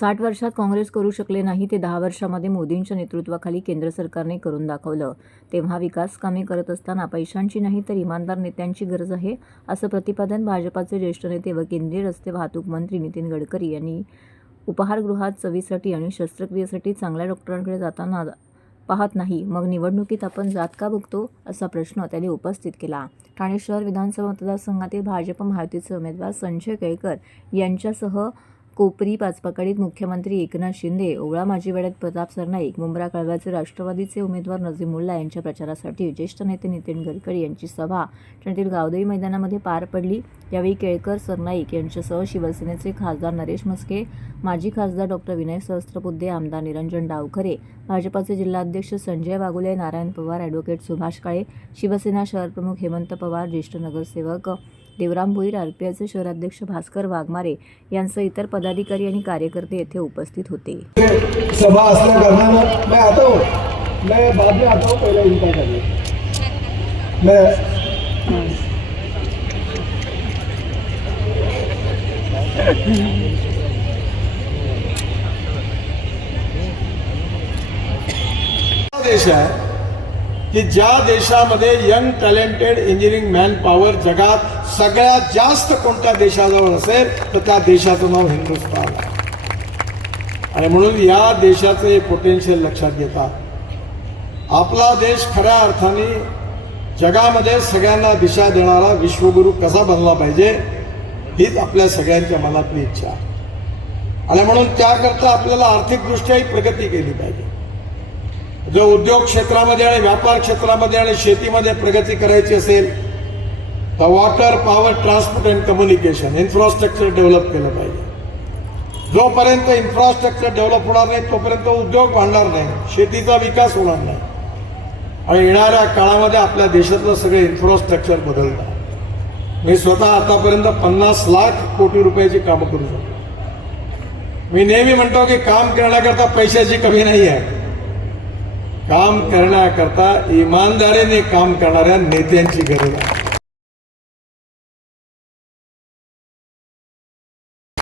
60 वर्षात काँग्रेस करू शकले नाही ते 10 वर्षांमध्ये मोदींच्या नेतृत्वाखाली केंद्र सरकारने करून दाखवलं। तेव्हा विकास कामे करत असताना पैशांची नाही तर इमानदार नेत्यांची गरज आहे, असं प्रतिपादन भाजपाचे ज्येष्ठ नेते व केंद्रीय रस्ते वाहतूक मंत्री नितीन गडकरी यांनी उपहारगृहात चवीसाठी आणि शस्त्रक्रियेसाठी चांगल्या डॉक्टरांकडे जाताना पाहत नाही, मग निवडणुकीत आपण जात का बघतो, असा प्रश्न त्यांनी उपस्थित केला। ठाणे शहर विधानसभा मतदारसंघातील भाजप महायुतीचे उमेदवार संजय केळकर यांच्यासह कोपरी पाचपाकडीत मुख्यमंत्री एकनाथ शिंदे, ओवळा माजी वेड्यात प्रताप सरनाईक, मुंब्रा कळव्याचे राष्ट्रवादीचे उमेदवार नजीमुल्ला यांच्या प्रचारासाठी ज्येष्ठ नेते नितीन गडकरी यांची सभा ठाण्यातील गावदेवी मैदानामध्ये पार पडली। यावेळी केळकर, सरनाईक यांच्यासह शिवसेनेचे खासदार नरेश म्हस्के, माजी खासदार डॉक्टर विनय सहस्त्रबुद्धे, आमदार निरंजन डावखरे, भाजपाचे जिल्हाध्यक्ष संजय वाघुले, नारायण पवार, ॲडव्होकेट सुभाष काळे, शिवसेना शहरप्रमुख हेमंत पवार, ज्येष्ठ नगरसेवक देवराम भोईर, आरपीआयचे शहराध्यक्ष भास्कर वाघमारे यांसह इतर पदाधिकारी आणि कार्यकर्ते येथे उपस्थित होते। सभा असल्या कारणानं मैं आता हूँ, मैं बाद में आता हूँ, पहले इनका करिए। देश आहे की ज्या देशामध्ये young talented engineering man power जगात सगळ्यात जास्त कोणत्या देशाजवळ असेल तर त्या देशाचं नाव हिंदुस्थान आहे। आणि म्हणून या देशाचे पोटेन्शियल लक्षात घेता आपला देश खऱ्या अर्थाने जगामध्ये सगळ्यांना दिशा देणारा विश्वगुरू कसा बनला पाहिजे हीच आपल्या सगळ्यांच्या मनातली इच्छा आहे। आणि म्हणून त्याकरता आपल्याला आर्थिकदृष्ट्याही प्रगती केली पाहिजे। जो उद्योग क्षेत्रामध्ये आणि व्यापार क्षेत्रामध्ये आणि शेतीमध्ये प्रगती करायची असेल तर water, power, transport and communication infrastructure develop केलं पाहिजे। जोपर्यंत इन्फ्रास्ट्रक्चर डेव्हलप होणार नाही तोपर्यंत उद्योग वाढणार नाही, शेतीचा विकास होणार नाही। आणि येणाऱ्या काळामध्ये आपल्या देशातलं सगळे इन्फ्रास्ट्रक्चर बदलणार। मी स्वतः आतापर्यंत 50 लाख कोटी रुपयाची कामं करू शकतो। मी नेहमी म्हणतो की काम करण्याकरता पैशाची कमी नाही आहे, काम करण्याकरता इमानदारीने काम करणाऱ्या नेत्यांची गरज आहे।